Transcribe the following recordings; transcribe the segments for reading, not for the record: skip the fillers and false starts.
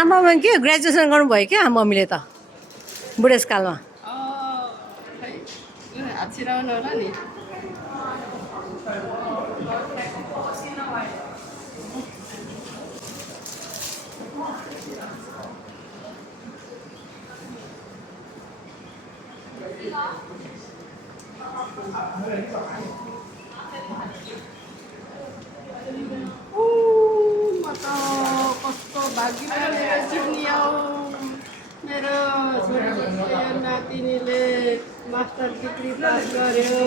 आमामा के ग्रेजुएसन गर्नुभयो क्या मम्मीले त बुढेसकालमा खै हात होला नि म त कस्तो भाग्यमानी रहेछु नि मेरो छोरीको नातिनीले मास्टर डिग्री पास गर्यो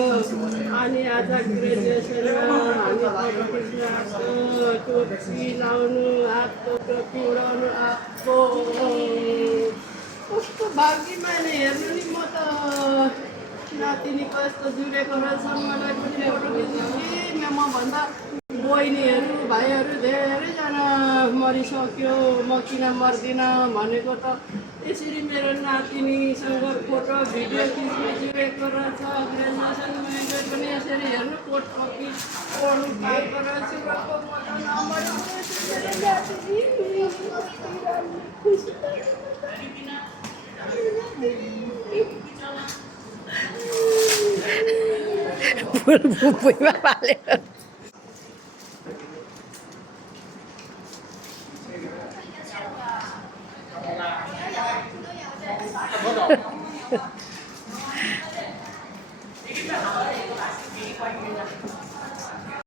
अनि आज ग्रेजुएसनमा हामी फोटो खिच्न आएको टोपी लाउनु आएको टोपी उडाउनु आएको कस्तो भाग्यमानी हेर्नु नि म त नातिनी कस्तो जुरेको रहेछ मलाई पनि फोटो खिच्नु कि मभन्दा बहिनीहरू भाइहरू धेरैजना मरिसक्यो म किन मर्दिनँ भनेको त यसरी मेरो नातिनीसँग फोटो भिडियो खिच्नु जुरेको रहेछ ग्रेजुएसन मैले पनि यसरी हेर्नु कोट कपी पढ्नु पाएको रहेछु र म त नमरेको मेरो नातिनी भुइँमा पालेर Vâng.